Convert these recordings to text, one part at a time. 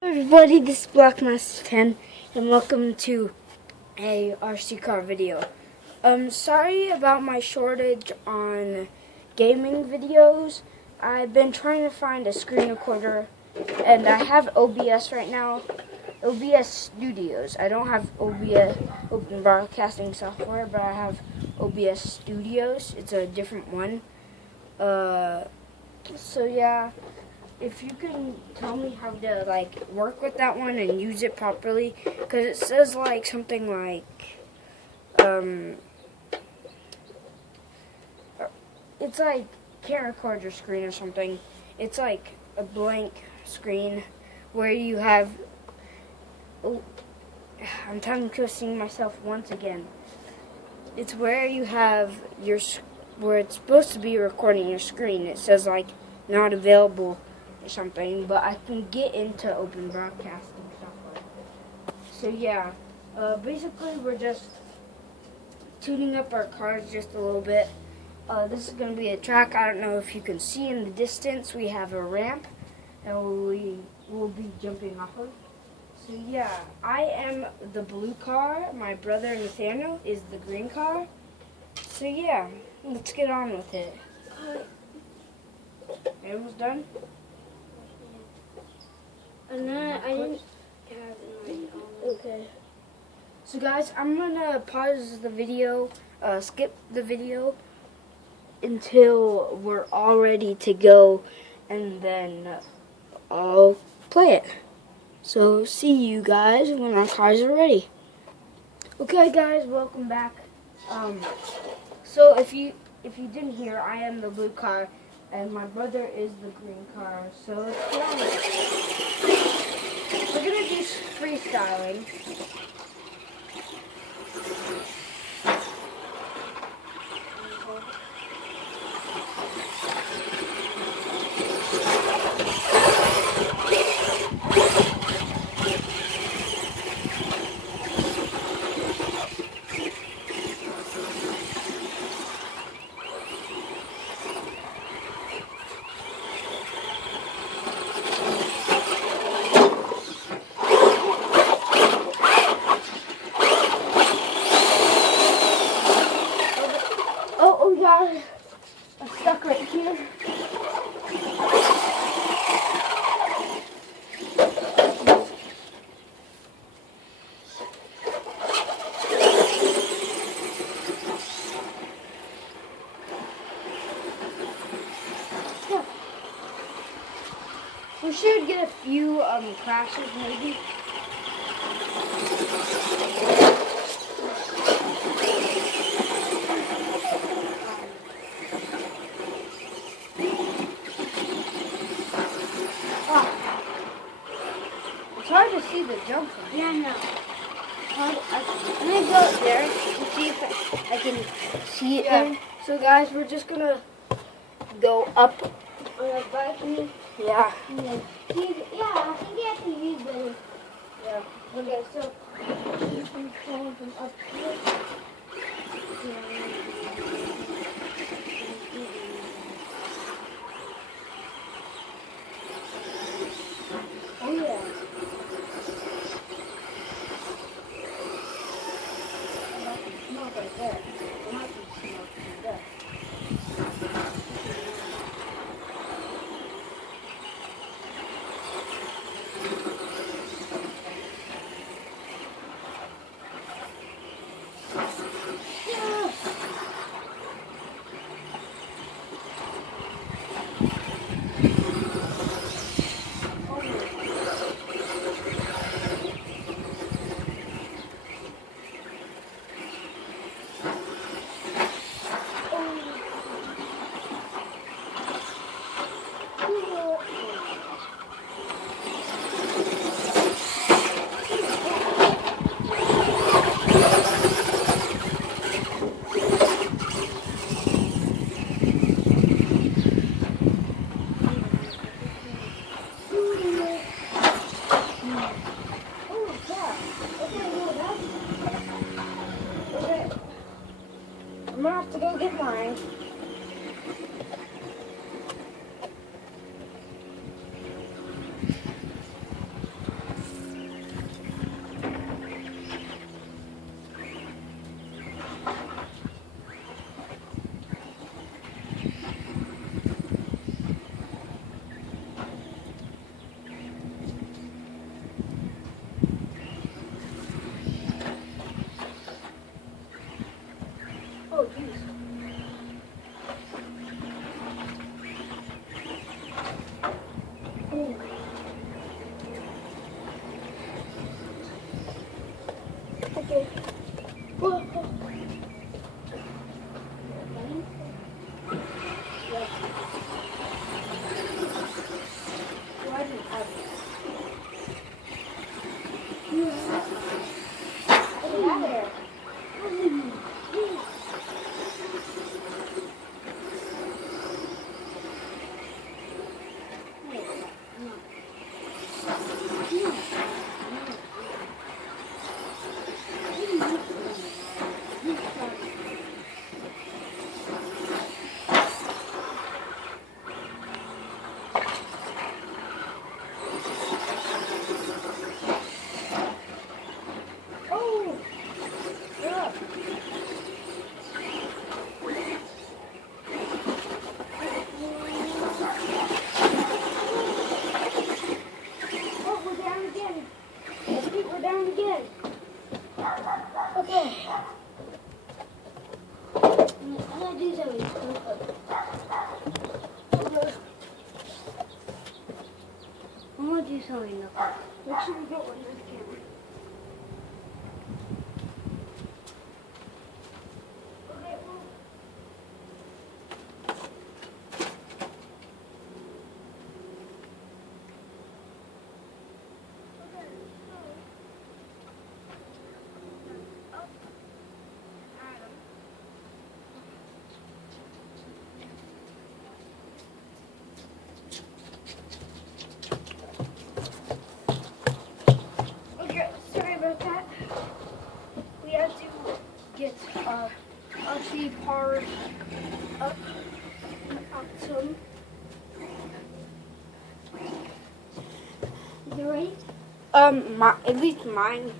Everybody, this is Blackmaster10 and welcome to a RC car video. Sorry about my shortage on gaming videos. I've been trying to find a screen recorder and I have OBS right now. OBS Studios. I don't have OBS Open Broadcasting Software, but I have OBS Studios. It's a different one. So yeah. If you can tell me how to work with that one and use it properly, because it says something it's can't record your screen or something. It's like a blank screen where you have, I'm tongue twisting myself once again. It's where you have where it's supposed to be recording your screen. It says not available or something, but I can get into open broadcasting software. So yeah, basically we're just tuning up our cars just a little bit. This is going to be a track. I don't know if you can see in the distance. We have a ramp that we will be jumping off of. So yeah, I am the blue car. My brother Nathaniel is the green car. So yeah, let's get on with it. Everyone's done? And then I didn't have it. Okay. So guys, I'm gonna pause the video, skip the video until we're all ready to go, and then I'll play it. So see you guys when our cars are ready. Okay guys, welcome back. So if you didn't hear, I am the blue car and my brother is the green car. So let's get on with it. We're gonna do freestyling. I'm stuck right here. Yeah. We should get a few crashes maybe. It's hard to see the jump from Yeah, no. I'm gonna go up there and see if I can see it there. So guys, we're just gonna go up on a balcony. Yeah. Yeah, I think you have to use the. Yeah. Okay, so You can pull them up here. oh yeah. Smoke right there. There might be smoke right there. I'm gonna have to go get mine. Okay. Whoa, whoa. Why didn't I have it? Get out of there. Oh! You're up. Oh, we're down again. I think we're down again. Okay. I'm gonna do something. I'm gonna do something. Make sure we get one on camera. Okay, well. Okay, sorry about that. We had to get RC powered up some. Is it ready? At least mine.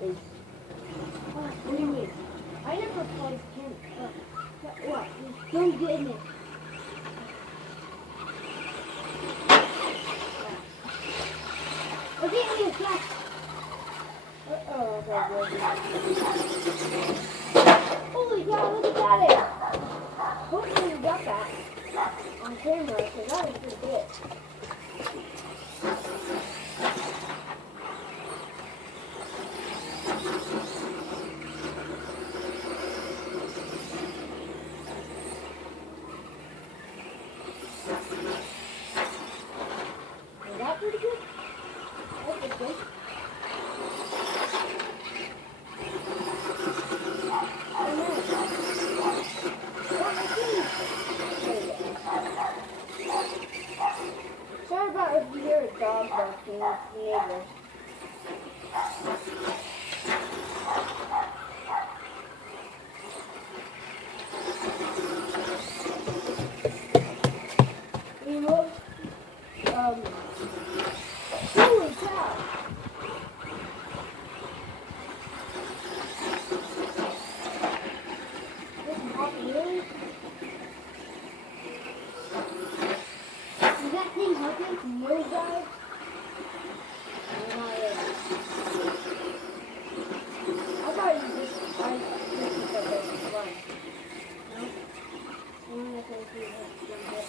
What do you mean? I never plugged him. What? Don't get in it. Okay, in here, flash. Holy cow, look at that! Hopefully we got that on camera, because that was pretty good. Was that pretty good? That was good. Sorry about if you hear a dog barking, it's the neighbor. You know, holy cow. This is really? Is that thing helping to nosedive? Not really. I thought you just, I just said that was fun. No? I'm gonna go through this one bit.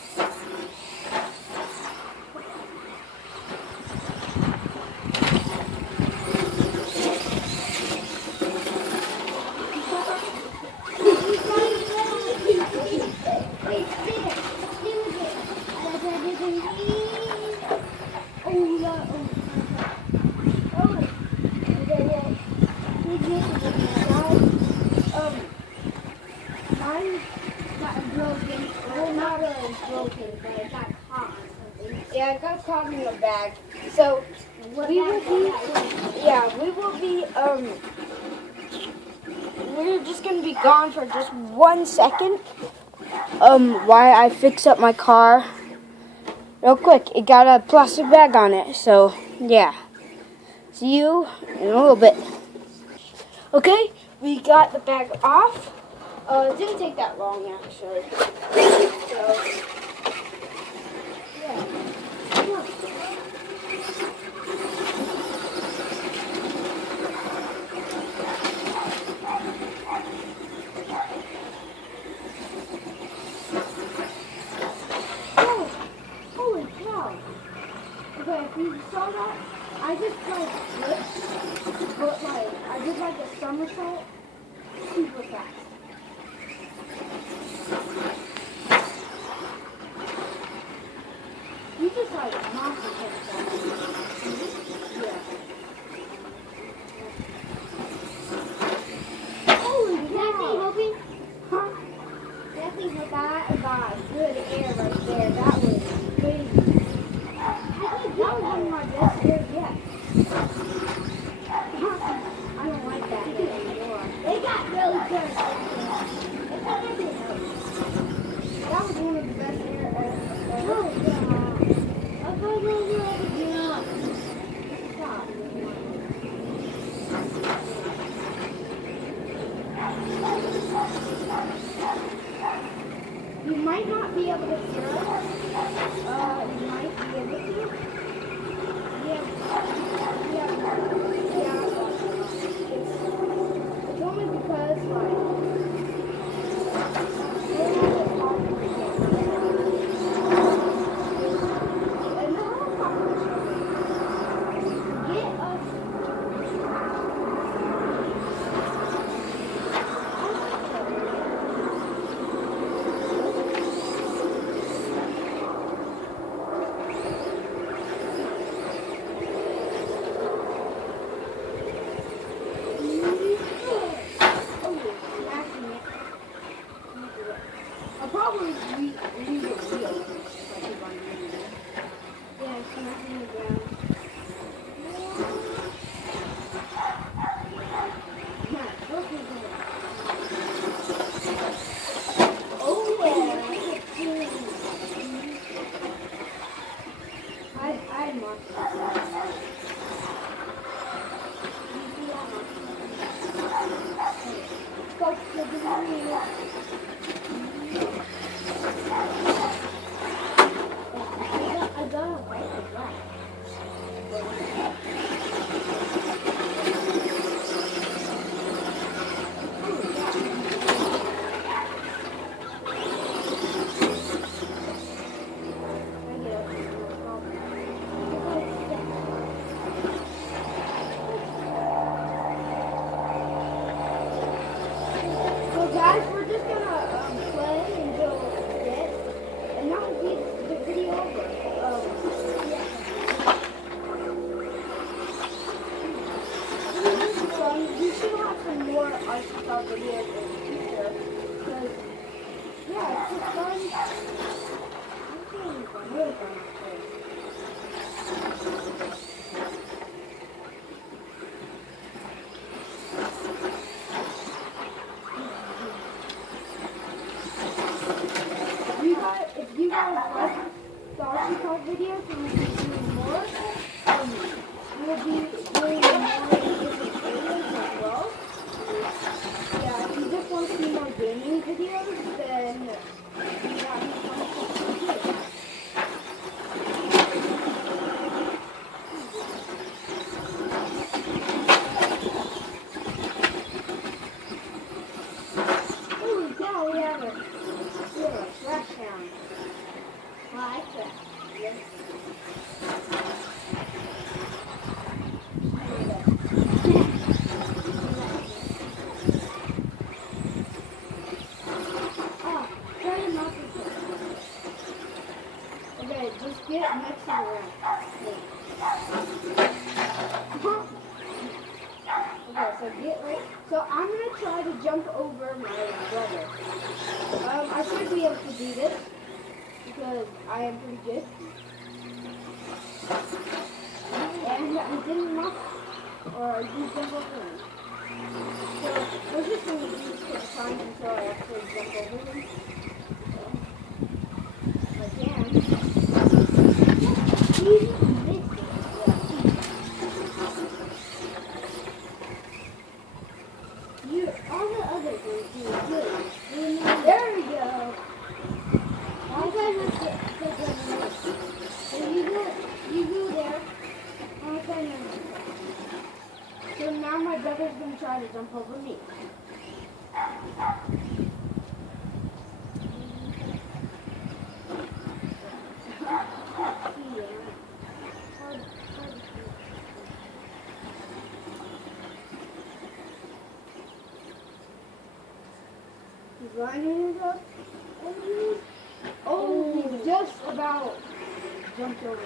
Yeah, I got caught in the bag. So we will be we're just gonna be gone for just 1 second. While I fix up my car. Real quick, it got a plastic bag on it, so yeah. See you in a little bit. Okay, we got the bag off. It didn't take that long actually. So yeah. Come on. Oh, holy cow. Okay, if you saw saw that, I just like flipped, but like I did like a somersault super fast. You just like monster somersault. Yeah. Holy cow! Huh? That got good air right there. That was crazy. That was one of my best airs yet. I don't like that air anymore. It got really good. That was one of the best air ever. Oh, yeah. I thought it was really good. Stop. You might not be able to hear us. You might be able to. Yeah. It's only because, like, we're not as popular and the whole population get us. I'll probably leave it real if I keep on doing it. Yeah, smacking the ground. Yeah, look at that. Oh yeah. I must. Go to the moon. I got a bite of that. So guys, we're just gonna play until this, and that will be the video over. Yeah. We should have some more lifestyle videos in the future, because yeah, it's just fun. It's really fun actually. If you guys like the RC Talk videos and we'll be doing more, we'll be doing more in different areas as well. Yeah, if you just want to see more gaming videos, then yeah, you can come Holy cow, we have a flash sound. I like that. Yes. Oh, try not to touch. Okay, just get next to the ramp. Okay, so get right. So I'm gonna try to jump over my brother. I should be able to do this because I am pretty good. And I didn't knock or you jump over him. So we're just gonna do this for the time until I actually jump over him. If I can. He missed it. All the others are doing good. There we go. All guys are good. So you go there. So now my brother's gonna try to jump over me. Hard. running up. Oh, he just about jumped over me.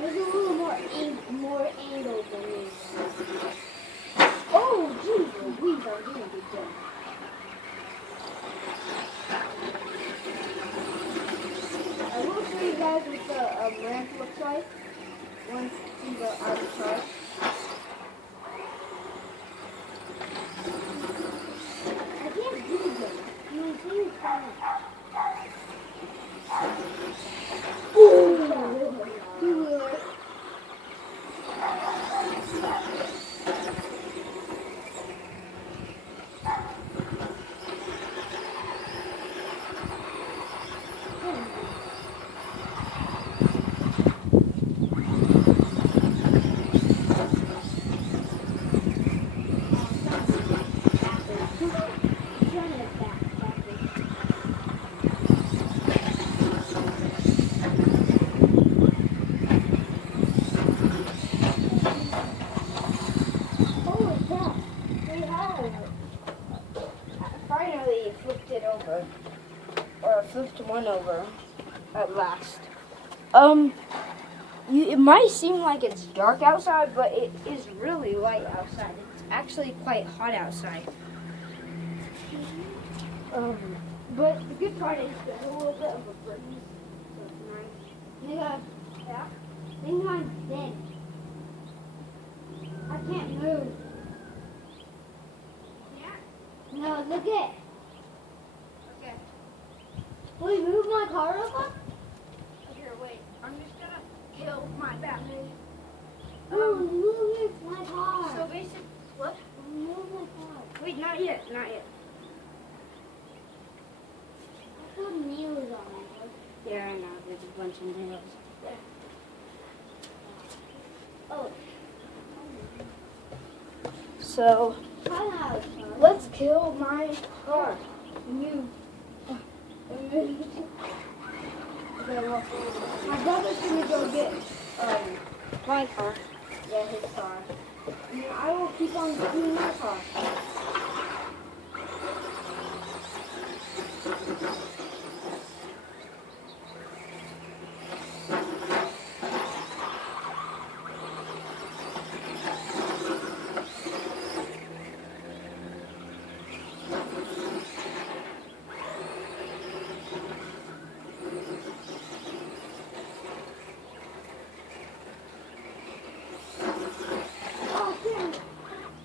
There's a little more angle than me. Oh, jeez, Louise, I'm doing a good job. I will show you guys what the ramp looks like once you go out of charge. I can't do this. My thing is fine. Ooh! Two-wheeler. Finally flipped it over, or flipped one over at last. It might seem like it's dark outside, but it is really light outside. It's actually quite hot outside. But the good part is there's a little bit of a breeze. So it's nice. Yeah. I think I'm dead. I can't move. Yeah? No, look it. Okay. Will you move my car over? Here, wait. I'm just gonna kill my battery. Move my car. So basically, what? Move my car. Wait, not yet, not yet. I put nails on it. Yeah, I know. There's a bunch of nails. Oh. So, let's kill my car. You. Okay, well, my brother's gonna go get My car. yeah, his car. And I will keep on doing my car. Oh,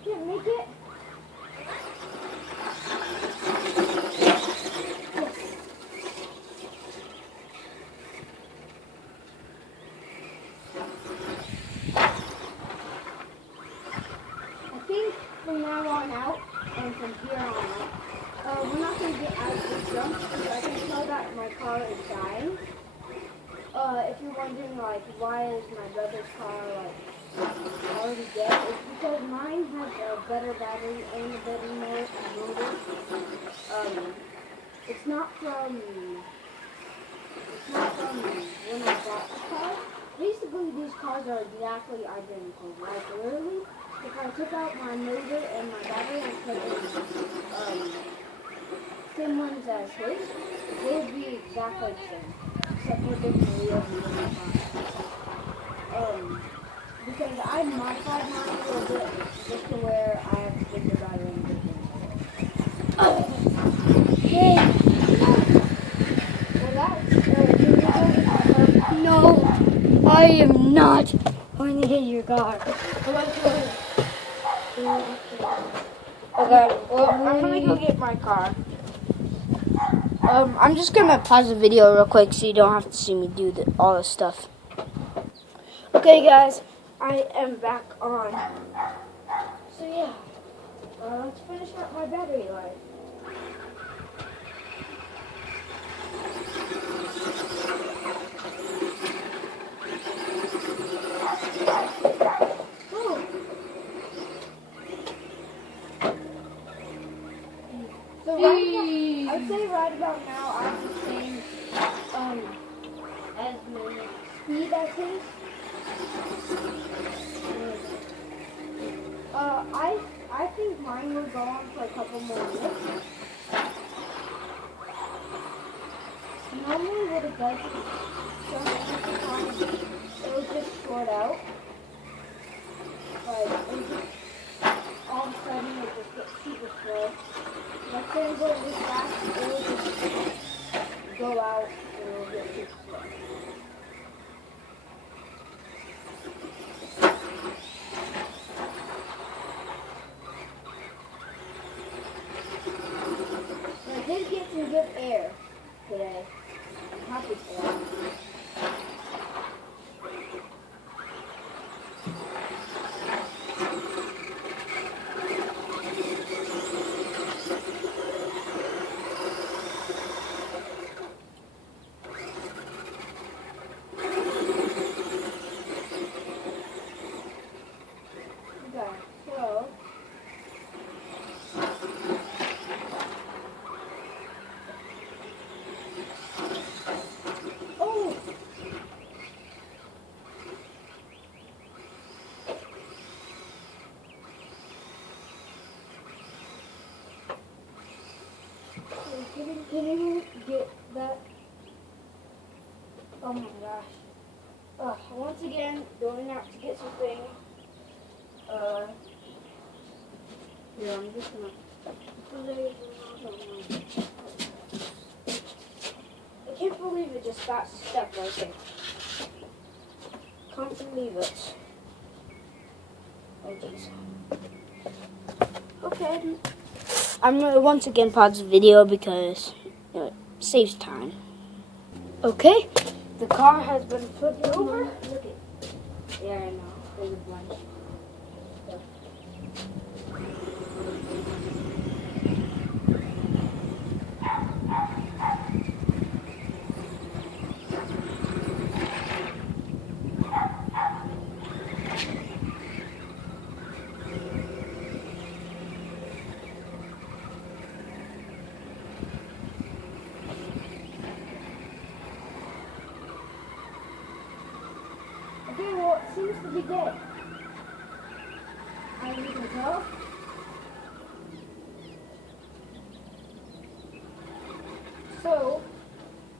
can't make it. I think from now on out, and from here on out, we're not going to get out of this jump because I can tell that my car is dying. If you're wondering, like, why is my brother's car, like, already dead, it's because mine has a better battery and a better motor. It's not from when I bought the car. Basically, these cars are exactly identical. Like, literally, if I took out my motor and my battery and put in same ones as his, they would be exactly the same, except for different wheels and different tires. Because I modified mine a little bit just to where I have to get the battery and different. No, I am not going to get your car. Okay, well, I'm gonna go get my car. I'm just gonna pause the video real quick so you don't have to see me do all this stuff. Okay, guys, I am back on. So yeah, let's finish up my battery life. So I'd say right about now I have the same as my speed as his. I think mine will go on for a couple more minutes. Normally what it does is it'll just short out. But all of a sudden it just gets super slow. Let's say it goes this fast, it'll just go out and it'll get super slow. I did get some good air today. I'm happy for that. Okay, so can you get that? Oh my gosh. Once again, going out to get something. Yeah, I'm just gonna. I can't believe it just got stuck right there. Can't believe it. Oh jeez. Okay. I'm gonna once again pause the video because it saves time. Okay, the car has been flipped over. Look at. Yeah, I know. There's a bunch. Okay, well, it seems to be dead. As you can tell. So,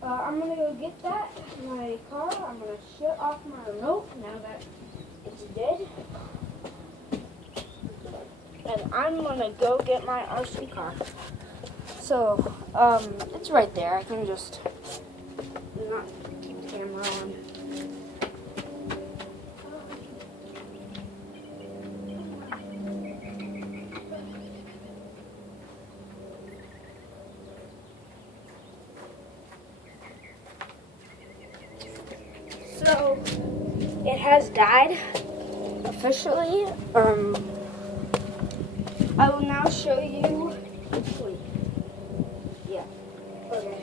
I'm gonna go get that in my car. I'm gonna shut off my remote now that it's dead. And I'm gonna go get my RC car. So, it's right there. I can just not keep the camera on. So, it has died officially. I will now show you. Wait. Yeah. Okay.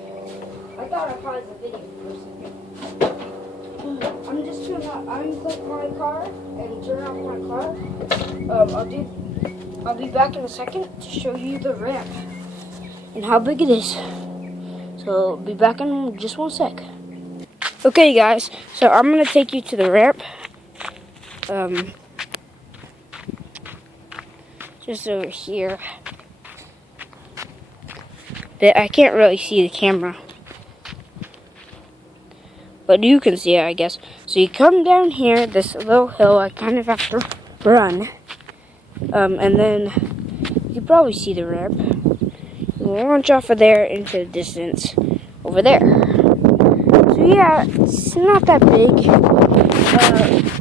I thought I paused the video for a second. I'm just gonna unclip my car and turn off my car. I'll be back in a second to show you the ramp and how big it is. So I'll be back in just one sec. Okay guys, so I'm gonna take you to the ramp. Just over here. I can't really see the camera, but you can see it, I guess. So you come down here, this little hill. I kind of have to run, and then you can probably see the ramp. You launch off of there into the distance over there. So yeah, it's not that big.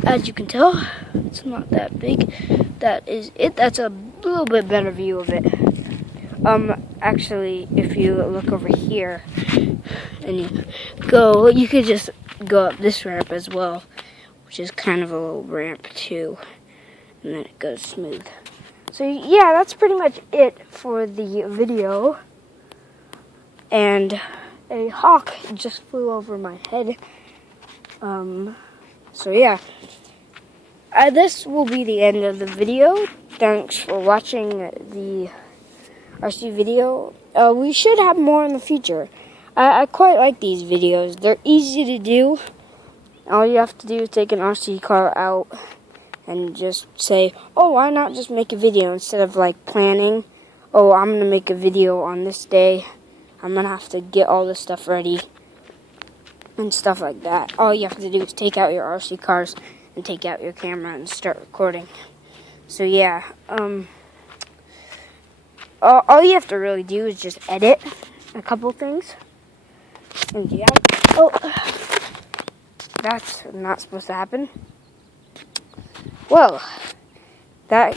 As you can tell, it's not that big. That is it. That's a little bit better view of it. Actually, if you look over here and you could just go up this ramp as well, which is kind of a little ramp too, and then it goes smooth. So yeah, that's pretty much it for the video. And a hawk just flew over my head. So yeah, this will be the end of the video. Thanks for watching the RC video. We should have more in the future. I quite like these videos. They're easy to do. All you have to do is take an RC car out and just say, oh, why not just make a video instead of like planning, oh, I'm going to make a video on this day. I'm going to have to get all this stuff ready and stuff like that. All you have to do is take out your RC cars and take out your camera and start recording. So yeah, all you have to really do is just edit a couple things. And yeah, oh, that's not supposed to happen. Well, that